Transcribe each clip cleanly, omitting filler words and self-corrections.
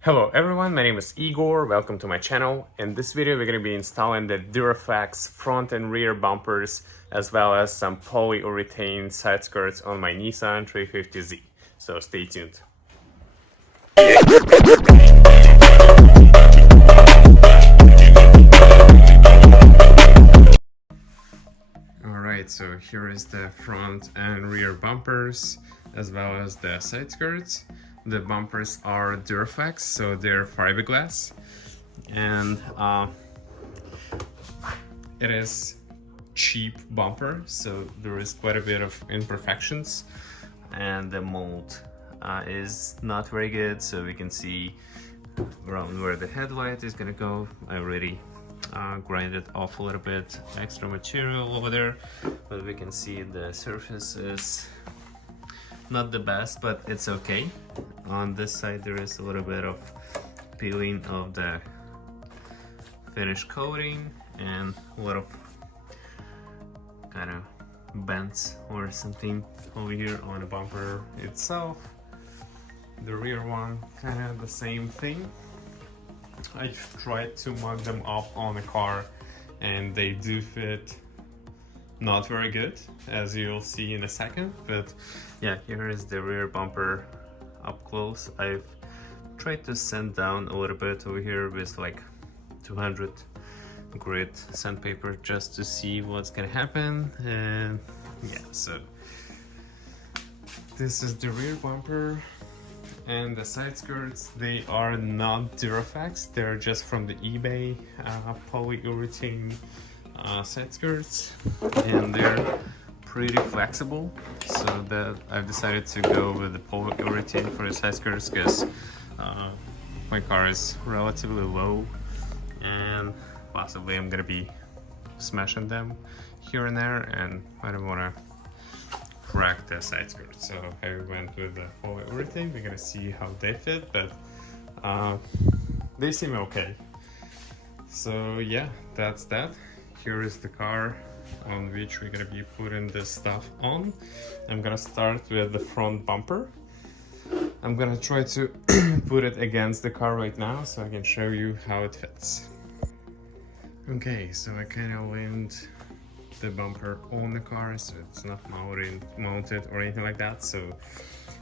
Hello everyone, my name is Igor, welcome to my channel. In this video we're going to be installing the Duraflex front and rear bumpers as well as some polyurethane side skirts on my Nissan 350Z, so stay tuned. Alright, so here is the front and rear bumpers as well as the side skirts. The bumpers are Duraflex, so they're fiberglass, and it is cheap bumper, so there is quite a bit of imperfections, and the mold is not very good, so we can see around where the headlight is gonna go. I already grinded off a little bit extra material over there, but we can see the surface is not the best, but it's okay. On this side there is a little bit of peeling of the finish coating and a lot of kind of bends or something over here on the bumper itself. The rear one kind of the same thing. I tried to mug them up on the car and they do fit not very good, as you'll see in a second. But yeah, here is the rear bumper up close. I've tried to sand down a little bit over here with like 200 grit sandpaper just to see what's gonna happen. And yeah, so this is the rear bumper. And the side skirts, they are not Duraflex, they're just from the eBay polyurethane side skirts, and they're pretty flexible, so that I've decided to go with the polyurethane for the side skirts because my car is relatively low and possibly I'm gonna be smashing them here and there, and I don't want to crack the side skirt, so I went with the polyurethane. We're gonna see how they fit, but they seem okay. So yeah, that's that. Here is the car on which we're gonna be putting this stuff on. I'm gonna start with the front bumper. I'm gonna try to put it against the car right now so I can show you how it fits. Okay, so I kind of leaned the bumper on the car so it's not mounted or anything like that. So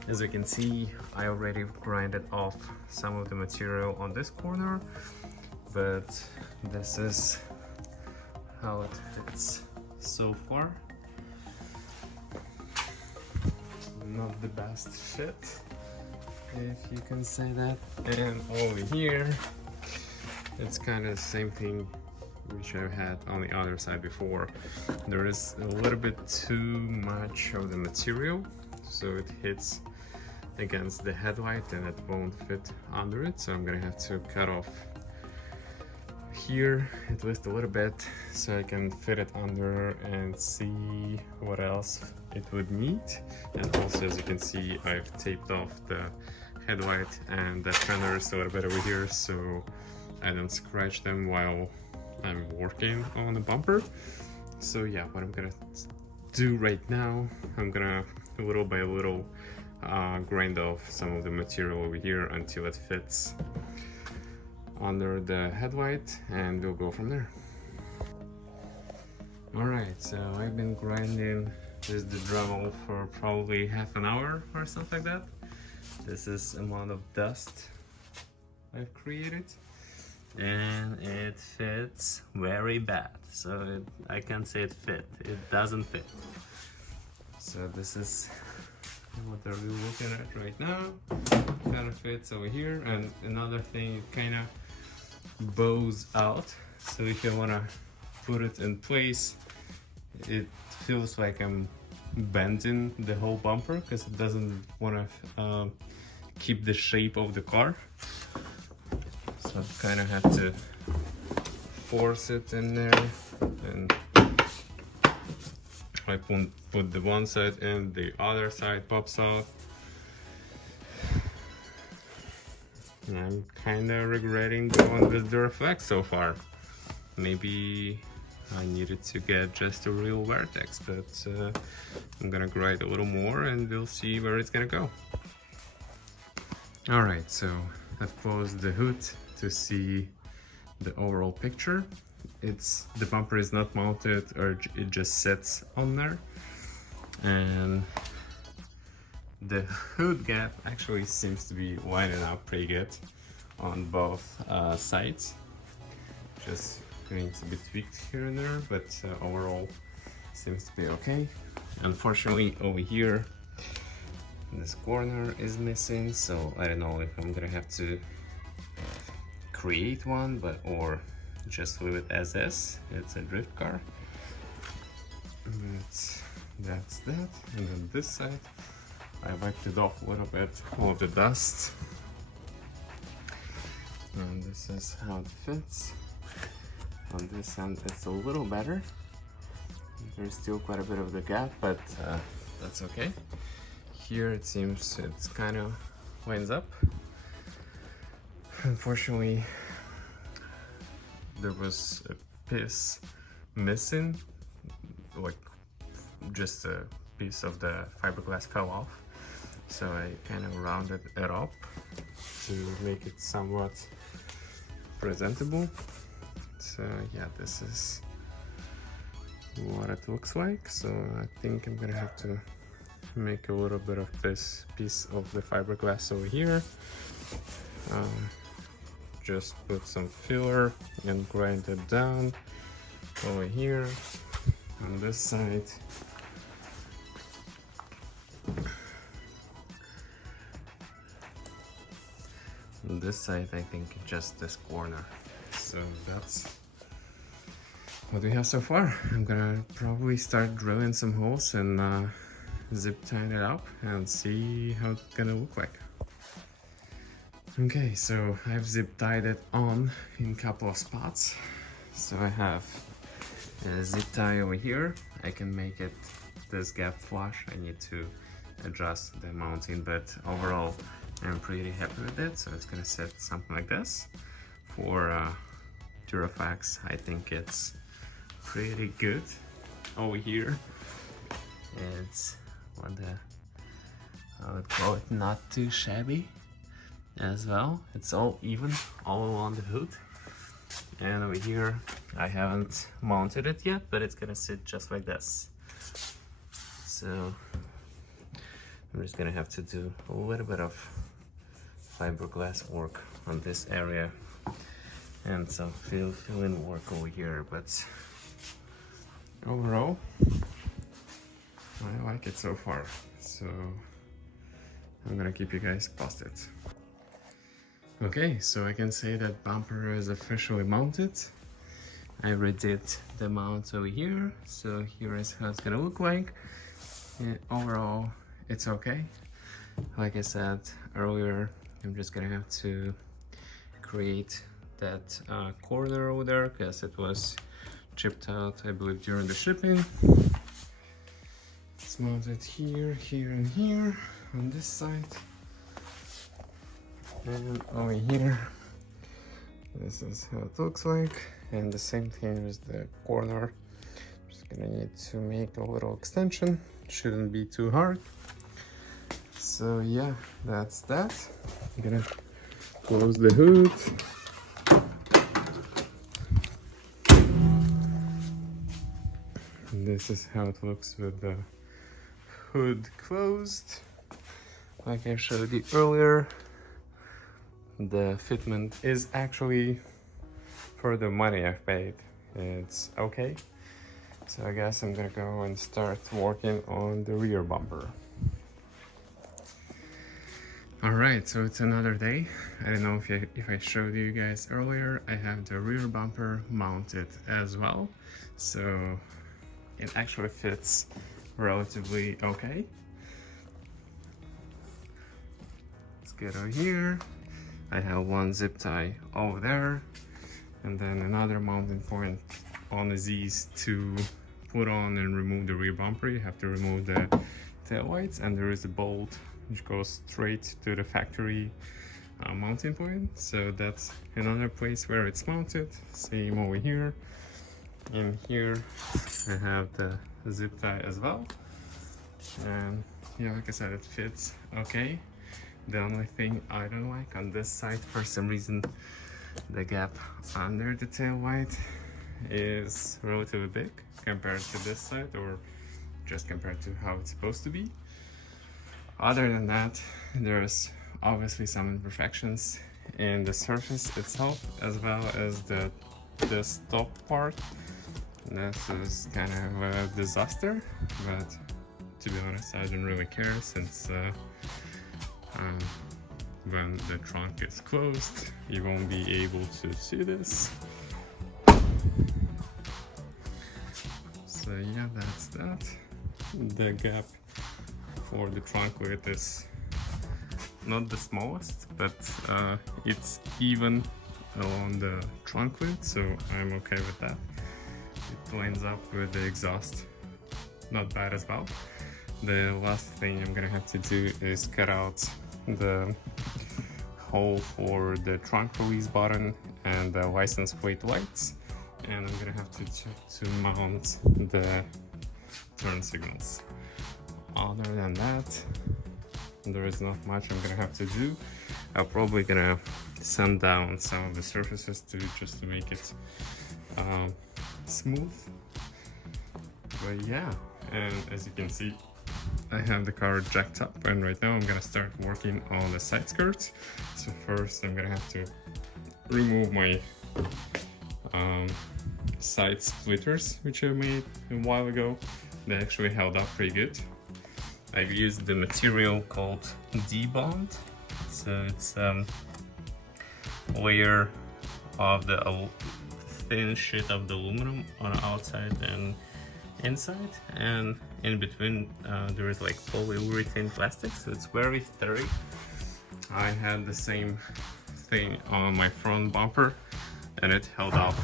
as you can see, I already grinded off some of the material on this corner, but this is how it fits so far. Not the best fit, if you can say that. And over here it's kind of the same thing which I've had on the other side before. There is a little bit too much of the material, so it hits against the headlight and it won't fit under it, so I'm gonna have to cut off here at least a little bit so I can fit it under and see what else it would meet. And also, as you can see, I've taped off the headlight and the fenders a little bit over here so I don't scratch them while I'm working on the bumper. So yeah, what I'm gonna do right now, I'm gonna little by little grind off some of the material over here until it fits under the headlight, and we'll go from there. Alright, so I've been grinding with the Dremel for probably half an hour or something like that. This is the amount of dust I've created, and it fits very bad. So I can't say it fit, it doesn't fit. So this is what are we looking at right now. Kind of fits over here, and another thing, it kind of bows out, so if you want to put it in place, it feels like I'm bending the whole bumper because it doesn't want to keep the shape of the car. So I kind of have to force it in there, and I put the one side in, the other side pops out. I'm kind of regretting going with Duraflex so far. Maybe I needed to get just a real Vertex, but I'm gonna grind a little more and we'll see where it's gonna go. Alright, so I've closed the hood to see the overall picture. The bumper is not mounted, or it just sits on there, and the hood gap actually seems to be widened out pretty good on both sides. Just going to be tweaked here and there, but overall seems to be okay. Unfortunately, over here this corner is missing, so I don't know if I'm gonna have to create one, or just leave it as is. It's a drift car. But that's that. And then this side, I wiped it off a little bit, all the dust. And this is how it fits. On this end, it's a little better. There's still quite a bit of the gap, but that's okay. Here it seems it's kind of winds up. Unfortunately, there was a piece missing, like just a piece of the fiberglass fell off, so I kind of rounded it up to make it somewhat presentable. So yeah, this is what it looks like. So I think I'm gonna have to make a little bit of this piece of the fiberglass over here. Just put some filler and grind it down over here on this side. On this side, I think just this corner. So that's what we have so far. I'm gonna probably start drilling some holes and zip tying it up and see how it's gonna look like. Okay, so I've zip tied it on in a couple of spots. So I have a zip tie over here. I can make it this gap flush. I need to adjust the mounting, but overall I'm pretty happy with it. So it's gonna sit something like this. For Duraflex, I think it's pretty good. Over here, it's what I would call it, not too shabby as well. It's all even all along the hood. And over here, I haven't mounted it yet, but it's gonna sit just like this. So I'm just gonna have to do a little bit of fiberglass work on this area and some fill-in work over here, but overall I like it so far. So I'm gonna keep you guys posted. Okay, so I can say that bumper is officially mounted. I redid the mount over here, so here is how it's gonna look like. And overall, it's okay. Like I said earlier, I'm just gonna have to create that corner over there because it was chipped out, I believe, during the shipping. It's mounted here, here, and here on this side. And over here, this is how it looks like. And the same thing with the corner. Just gonna need to make a little extension. Shouldn't be too hard. So yeah, that's that. I'm gonna close the hood. And this is how it looks with the hood closed. Like I showed you earlier, the fitment is actually, for the money I've paid, it's okay. So I guess I'm gonna go and start working on the rear bumper. Alright, so it's another day. I don't know if I showed you guys earlier, I have the rear bumper mounted as well. So it actually fits relatively okay. Let's get over here. I have one zip tie over there, and then another mounting point on the Z's to put on and remove the rear bumper. You have to remove the tail lights, and there is a bolt which goes straight to the factory mounting point. So that's another place where it's mounted. Same over here. In here I have the zip tie as well, and yeah, like I said, it fits okay. The only thing I don't like on this side, for some reason, the gap under the tail light is relatively big compared to this side, or just compared to how it's supposed to be. Other than that, there's obviously some imperfections in the surface itself, as well as this top part. This is kind of a disaster, but to be honest, I don't really care, since when the trunk is closed, you won't be able to see this. So yeah, that's that. The gap for the trunk lid is not the smallest, but it's even along the trunk lid, so I'm okay with that. It lines up with the exhaust, not bad as well. The last thing I'm gonna have to do is cut out the hole for the trunk release button and the license plate lights, and I'm gonna have to mount the turn signals. Other than that, there is not much I'm gonna have to do. I'm probably gonna sand down some of the surfaces just to make it smooth. But yeah, and as you can see, I have the car jacked up, and right now I'm gonna start working on the side skirts. So first I'm gonna have to remove my side splitters, which I made a while ago. They actually held up pretty good. I've used the material called D-bond, so it's a layer of the thin sheet of the aluminum on the outside and inside, and in between there is like polyurethane plastic, so it's very sturdy. I had the same thing on my front bumper, and it held up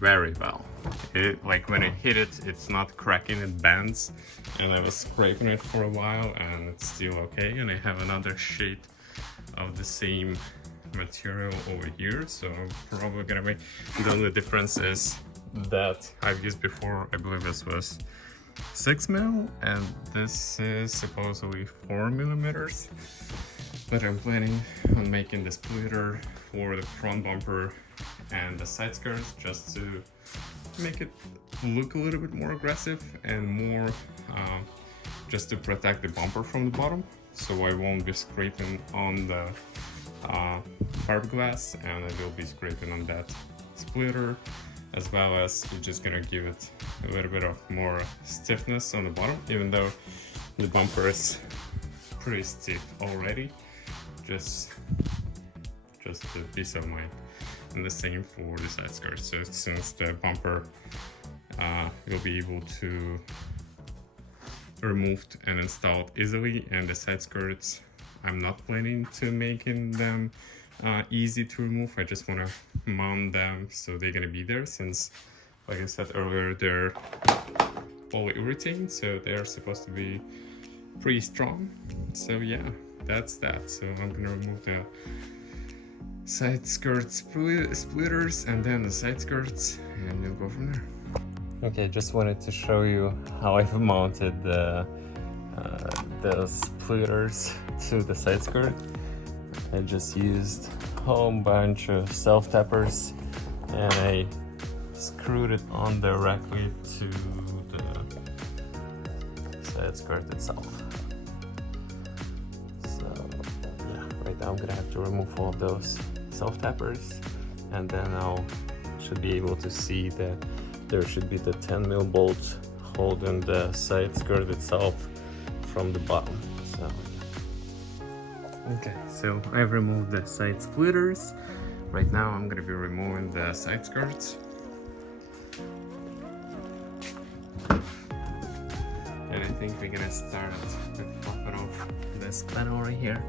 very well. Like when I hit it, it's not cracking, it bends, and I was scraping it for a while and it's still okay. And I have another sheet of the same material over here, so I'm probably gonna make. The only difference is that I've used before, I believe this was 6 mil, and this is supposedly 4 millimeters. But I'm planning on making the splitter for the front bumper and the side skirts, just to make it look a little bit more aggressive and more just to protect the bumper from the bottom, so I won't be scraping on the fiberglass, and I will be scraping on that splitter, as well as it's just gonna give it a little bit of more stiffness on the bottom, even though the bumper is pretty stiff already. Just a peace of mind. And the same for the side skirts. So since the bumper will be able to removed and installed easily, and the side skirts I'm not planning to making them easy to remove. I just want to mount them so they're gonna be there, since like I said earlier, they're polyurethane, so they're supposed to be pretty strong. So yeah, that's that. So I'm gonna remove the side skirt splitters and then the side skirts, and we'll go from there. Okay, just wanted to show you how I've mounted the splitters to the side skirt. I just used a whole bunch of self-tappers, and I screwed it on directly to the side skirt itself. So yeah, right now I'm gonna have to remove all of those self-tappers, and then should be able to see that there should be the 10 mil bolt holding the side skirt itself from the bottom. So okay, so I've removed the side splitters. Right now I'm gonna be removing the side skirts. And I think we're gonna start with popping off this panel right here,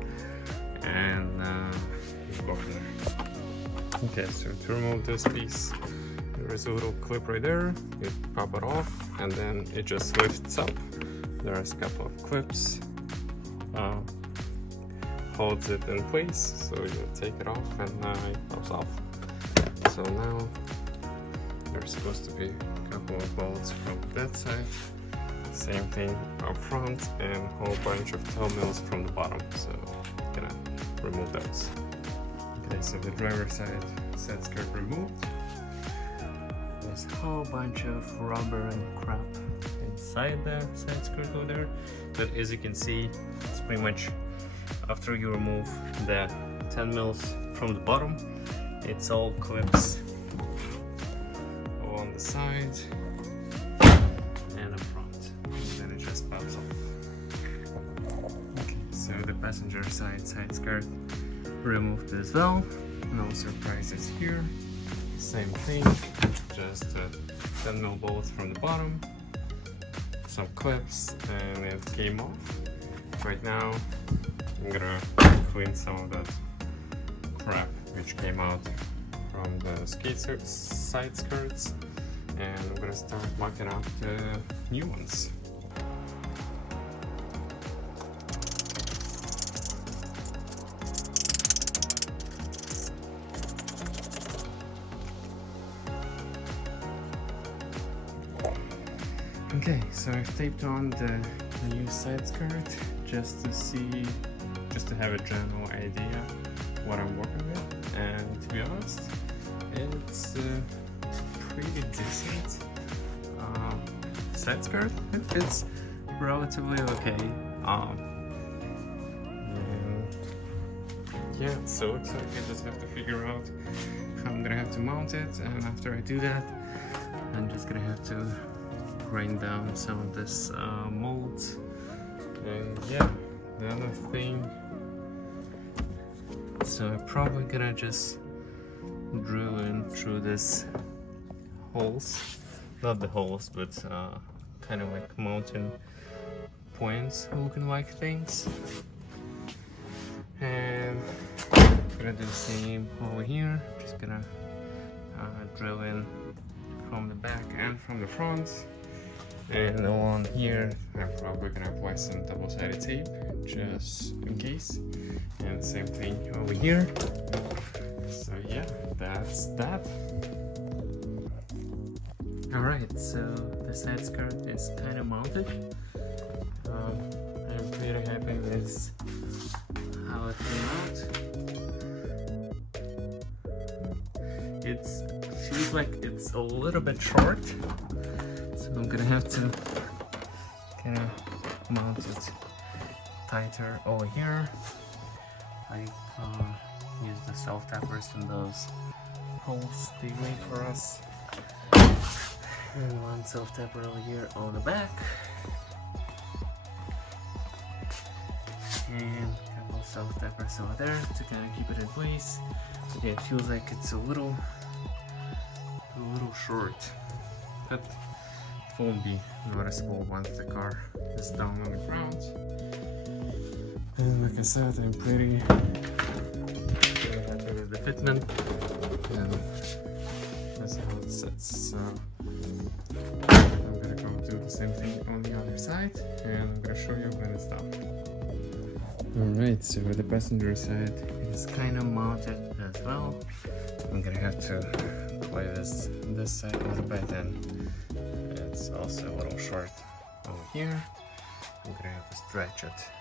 and we'll go from there. Okay, so to remove this piece, there is a little clip right there. You pop it off, and then it just lifts up. There's a couple of clips, holds it in place, so you take it off and it pops off. So now there's supposed to be a couple of bolts from that side, Same thing up front and a whole bunch of toe mills from the bottom. So gonna remove those. Okay, so the driver's side skirt removed. There's a whole bunch of rubber and crap inside the side skirt over there. But as you can see, it's pretty much after you remove the 10 mils from the bottom, it's all clips on the side and up front, and then it just pops off. Okay, so the passenger side skirt removed as well. No surprises here. Same thing, just 10 mil bolts from the bottom, some clips, and it came off. Right now I'm gonna clean some of that crap which came out from the side skirts, and I'm gonna start marking up the new ones. Okay, so I've taped on the new side skirt just to have a general idea what I'm working with, and to be honest, it's pretty decent side skirt. It fits relatively okay. And yeah, so it looks like I just have to figure out how I'm gonna have to mount it, and after I do that, I'm just gonna have to grind down some of this mold. And yeah, the other thing, so I'm probably gonna just drill in through this holes, not the holes, but kind of like mountain points looking like things, and I'm gonna do the same over here. Just gonna drill in from the back and from the front. And along here, I'm probably gonna apply some double-sided tape just in case. And same thing over here. So yeah, that's that. Alright, so the side skirt is kind of mounted. I'm pretty happy with how it came out. It feels like it's a little bit short. So I'm gonna have to kind of mount it tighter over here. I use the self-tappers in those holes they made for us. And one self-tapper over here on the back. And a couple of self-tappers over there to kind of keep it in place. Okay, it feels like it's a little short, but won't be noticeable once the car is down on the ground. And like I said, I'm pretty happy with the fitment, and that's how it sits. So I'm gonna go do the same thing on the other side, and I'm gonna show you when it's done. Alright, so the passenger side is kind of mounted as well. I'm gonna have to apply this side a little bit, and it's also a little short over here. I'm gonna have to stretch it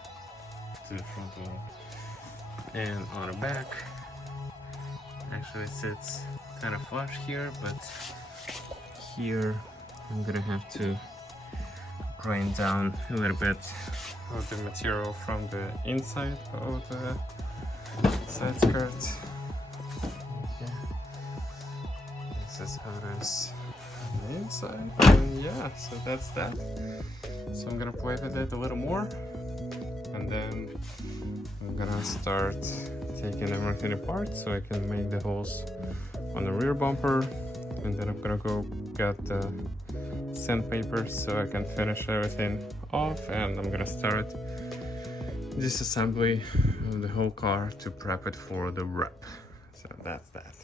to the front wall. And on the back, actually it sits kind of flush here, but here I'm gonna have to grind down a little bit of the material from the inside of the side skirt. Okay. This is how it is on the inside, and yeah, so that's that. So I'm gonna play with it a little more, and then I'm gonna start taking everything apart so I can make the holes on the rear bumper, and then I'm gonna go get the sandpaper so I can finish everything off, and I'm gonna start disassembly of the whole car to prep it for the wrap. So that's that.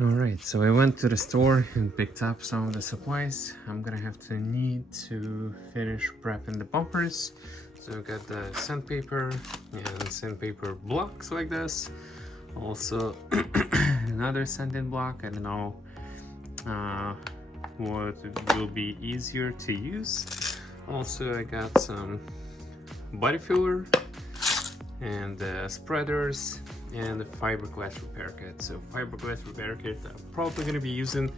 Alright, so I went to the store and picked up some of the supplies I'm gonna have to need to finish prepping the bumpers. So I got the sandpaper and sandpaper blocks like this. Also another sanding block. I don't know what will be easier to use. Also, I got some body filler and spreaders and the fiberglass repair kit. So fiberglass repair kit I'm probably going to be using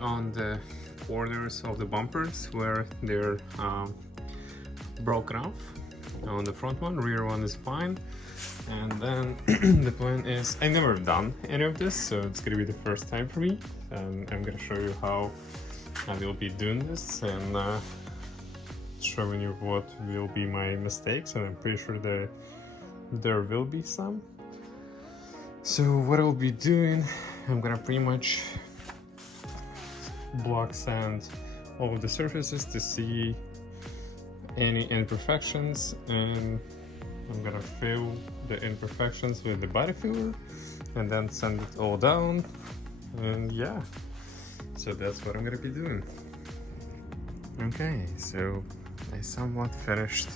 on the corners of the bumpers where they're broken off. On the front one, rear one is fine. And then the plan is, I've never done any of this, so it's gonna be the first time for me. And I'm gonna show you how I will be doing this and showing you what will be my mistakes, and I'm pretty sure that there will be some. So what I'll be doing, I'm gonna pretty much block sand all of the surfaces to see any imperfections, and I'm gonna fill the imperfections with the body filler and then sand it all down. And yeah, so that's what I'm gonna be doing. Okay, so I somewhat finished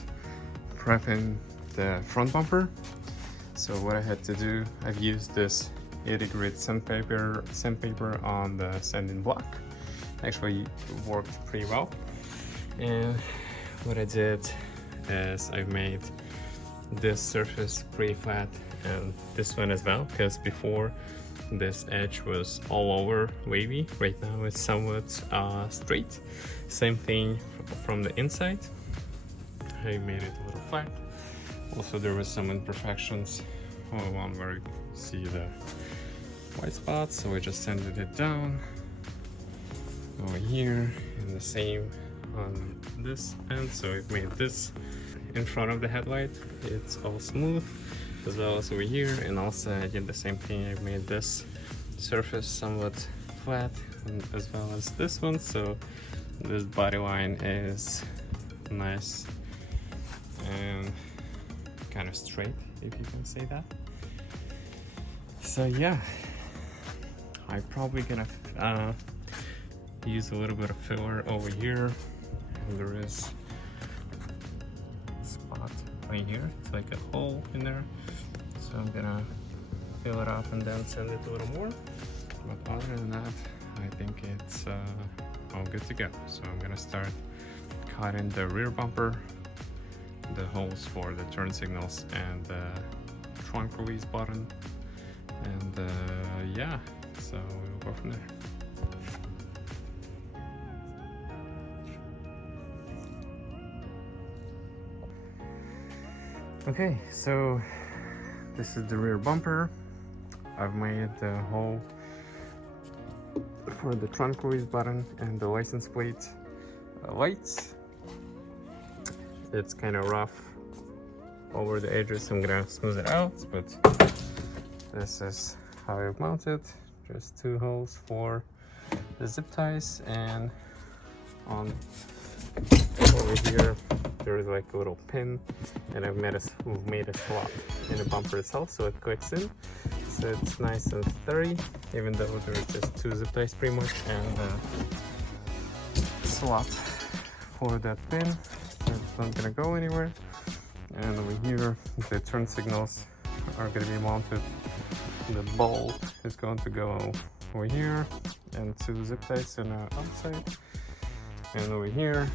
prepping the front bumper. So what I had to do, I've used this 80 grit sandpaper on the sanding block. Actually, it worked pretty well. And what I did is I made this surface pretty flat and this one as well, because before this edge was all over wavy. Right now it's somewhat straight. Same thing from the inside. I made it a little flat. Also there was some imperfections on the one where you see the white spots, so I just sanded it down over here, and the same on this end. So it made this in front of the headlight, it's all smooth, as well as over here. And also I did the same thing, I made this surface somewhat flat, and as well as this one, so this body line is nice and kind of straight, if you can say that. So yeah, I'm probably gonna use a little bit of filler over here, and there is a spot right here, it's like a hole in there, so I'm gonna fill it up and then sand it a little more. But other than that, I think it's all good to go. So I'm gonna start cutting the rear bumper, the holes for the turn signals and the trunk release button, and yeah, so we'll go from there. Okay, so this is the rear bumper. I've made the hole for the trunk release button and the license plate lights. It's kind of rough over the edges, so I'm gonna smooth it out, but this is how I've mounted. Just two holes for the zip ties, and on over here there is like a little pin, and we've made a slot in the bumper itself so it clicks in, so it's nice and sturdy, even though there's just two zip ties pretty much, and a slot for that pin, so it's not gonna go anywhere. And over here the turn signals are going to be mounted. The bolt is going to go over here, and two zip ties on the outside, and over here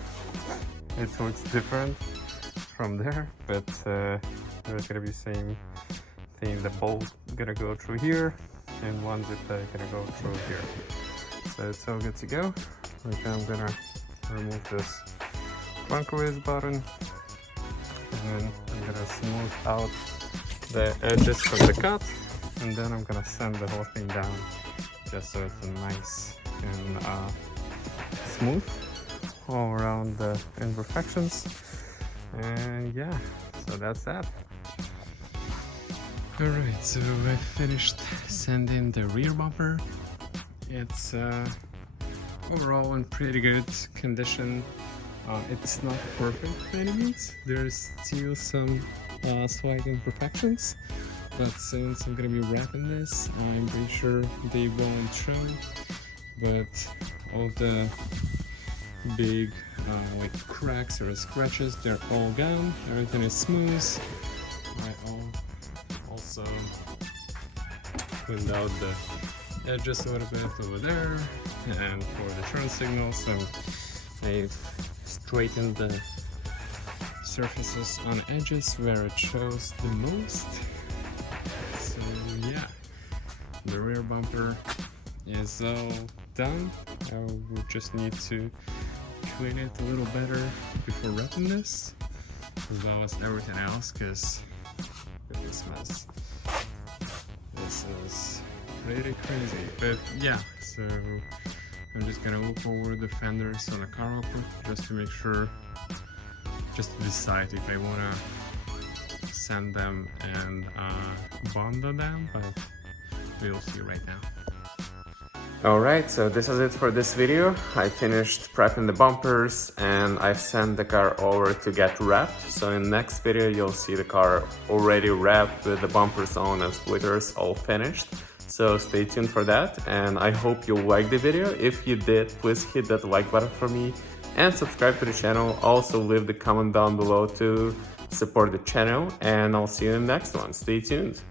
it looks different from there, but there's going to be same thing. The bolt gonna go through here and one zip tie gonna go through here, so it's all good to go. Okay, I'm gonna remove this trunk release button, and then I'm gonna smooth out the edges from the cut, and then I'm gonna sand the whole thing down just so it's nice and smooth all around the imperfections. And yeah, so that's that. Alright, so I finished sanding the rear bumper. It's overall in pretty good condition. It's not perfect by any means. There's still some slight imperfections, but since I'm gonna be wrapping this, I'm pretty sure they won't show. But all the big like cracks or scratches, they're all gone. Everything is smooth. I also cleaned out the edges a little bit over there, and for the turn signals, I've straightened the surfaces on edges where it shows the most. So yeah, the rear bumper is all done. I will just need to clean it a little better before wrapping this, as well as everything else, because this mess. This is pretty crazy. But yeah, so I'm just gonna look over the fenders on the car real quick just to make sure, just to decide if I wanna sand them and bond them, but we'll see right now. Alright, so this is it for this video. I finished prepping the bumpers and I've sent the car over to get wrapped. So in the next video you'll see the car already wrapped with the bumpers on and splitters all finished. So stay tuned for that, and I hope you liked the video. If you did, please hit that like button for me and subscribe to the channel. Also leave the comment down below to support the channel, and I'll see you in the next one. Stay tuned.